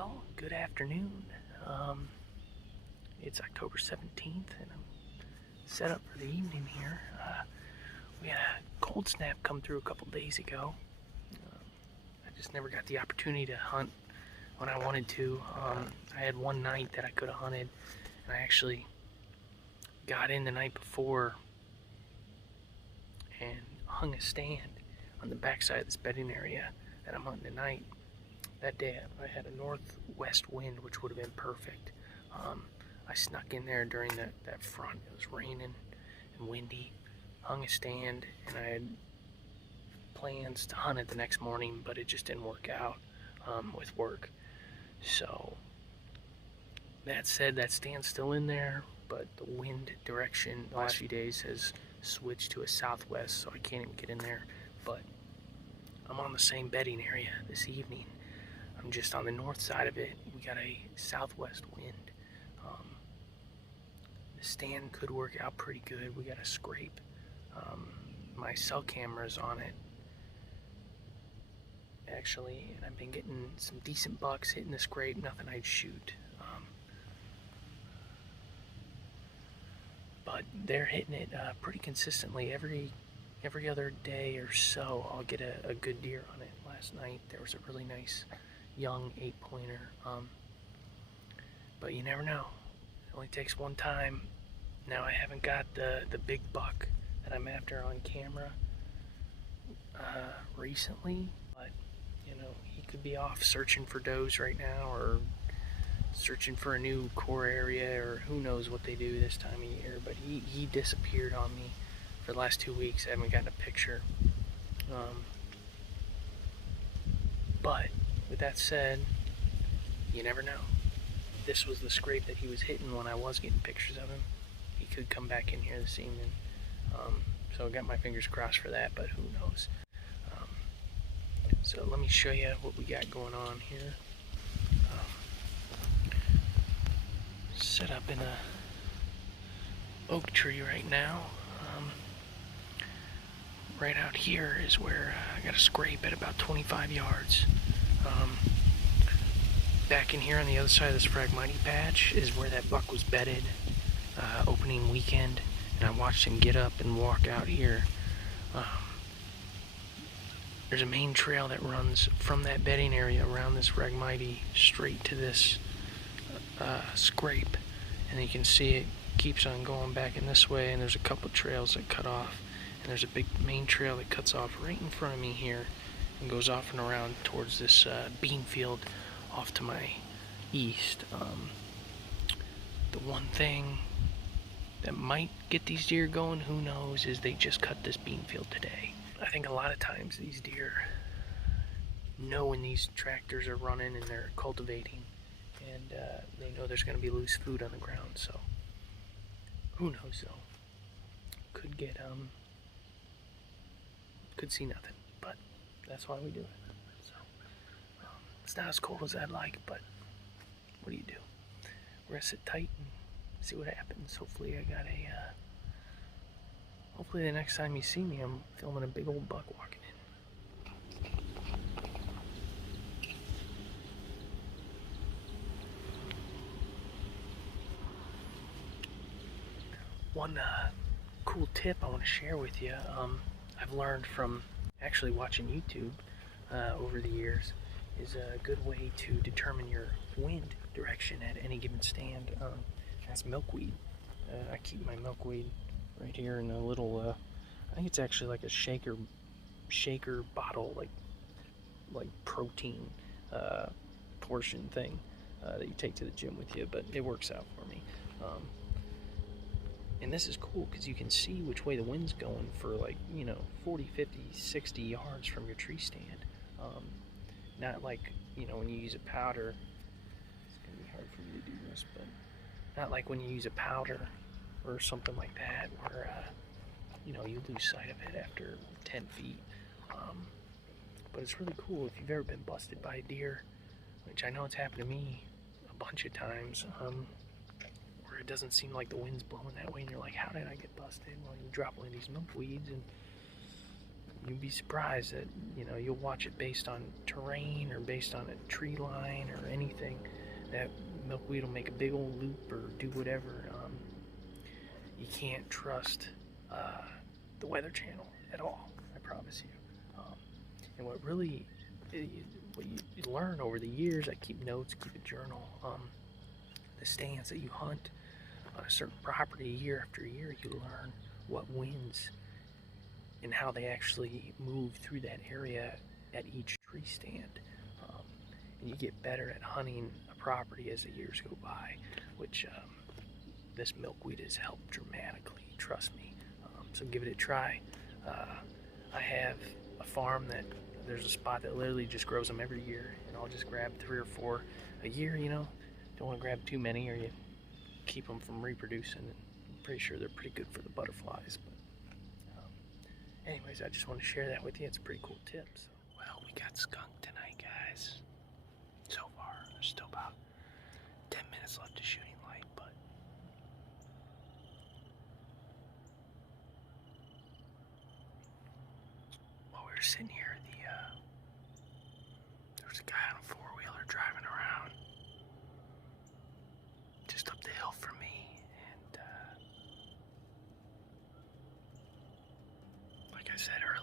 Well, good afternoon. It's October 17th, and I'm set up for the evening here. We had a cold snap come through a couple days ago. I just never got the opportunity to hunt when I wanted to. I had one night that I could have hunted, and I actually got in the night before and hung a stand on the backside of this bedding area that I'm hunting tonight. That day I had a northwest wind, which would have been perfect. I snuck in there during that front. It was raining and windy. Hung a stand, and I had plans to hunt it the next morning, but it just didn't work out with work. So that said, that stand's still in there, but the wind direction the last few days has switched to a southwest, so I can't even get in there. But I'm on the same bedding area this evening. I'm just on the north side of it. We got a southwest wind. The stand could work out pretty good. We got a scrape. My cell camera's on it, actually, and I've been getting some decent bucks hitting the scrape. Nothing I'd shoot. But they're hitting it pretty consistently every other day or so. I'll get a good deer on it. Last night there was a really nice young 8-pointer, but you never know. It only takes one time. Now I haven't got the big buck that I'm after on camera recently, but you know, he could be off searching for does right now, or searching for a new core area, or who knows what they do this time of year. But he disappeared on me for the last 2 weeks. I haven't gotten a picture. But with that said, you never know. This was the scrape that he was hitting when I was getting pictures of him. He could come back in here this evening. So I got my fingers crossed for that, but who knows. So let me show you what we got going on here. Set up in a oak tree right now. Right out here is where I got a scrape at about 25 yards. Back in here on the other side of this Phragmite patch is where that buck was bedded opening weekend, and I watched him get up and walk out here. There's a main trail that runs from that bedding area around this Phragmite straight to this scrape, and you can see it keeps on going back in this way, and there's a couple trails that cut off, and there's a big main trail that cuts off right in front of me here and goes off and around towards this bean field off to my east. The one thing that might get these deer going, who knows, is they just cut this bean field today. I think a lot of times these deer know when these tractors are running and they're cultivating, and they know there's going to be loose food on the ground. So who knows though? Could get could see nothing, but that's why we do it. So it's not as cold as I'd like, but what do you do? We're gonna sit tight and see what happens. Hopefully I got a hopefully the next time you see me, I'm filming a big old buck walking in. One cool tip I want to share with you, I've learned from actually watching YouTube over the years, is a good way to determine your wind direction at any given stand. That's milkweed. I keep my milkweed right here in a little, I think it's actually like a shaker bottle, like protein portion thing that you take to the gym with you, but it works out for me. And this is cool because you can see which way the wind's going for, like, you know, 40, 50, 60 yards from your tree stand. Not like, you know, when you use a powder, it's going to be hard for me to do this, but not like when you use a powder or something like that where, you know, you lose sight of it after 10 feet. But it's really cool if you've ever been busted by a deer, which I know it's happened to me a bunch of times, where it doesn't seem like the wind's blowing that way, and you're like, how did I get busted? Well, you drop one of these milkweeds, and you'd be surprised that, you know, you'll watch it based on terrain or based on a tree line or anything. That milkweed will make a big old loop or do whatever. You can't trust the Weather Channel at all, I promise you. And what really, what you learn over the years, I keep notes, keep a journal, the stands that you hunt on a certain property year after year, you learn what winds and how they actually move through that area at each tree stand. And you get better at hunting a property as the years go by, which this milkweed has helped dramatically, trust me. So give it a try. I have a farm that there's a spot that literally just grows them every year, and I'll just grab 3 or 4 a year, you know. Don't want to grab too many or you keep them from reproducing. And I'm pretty sure they're pretty good for the butterflies. But anyways, I just want to share that with you. It's a pretty cool tip. So, well, we got skunk tonight, guys. So far, there's still about 10 minutes left to shooting light, but while we were sitting here, there was a guy on a 4-wheeler driving around just up the hill from me, and like I said earlier,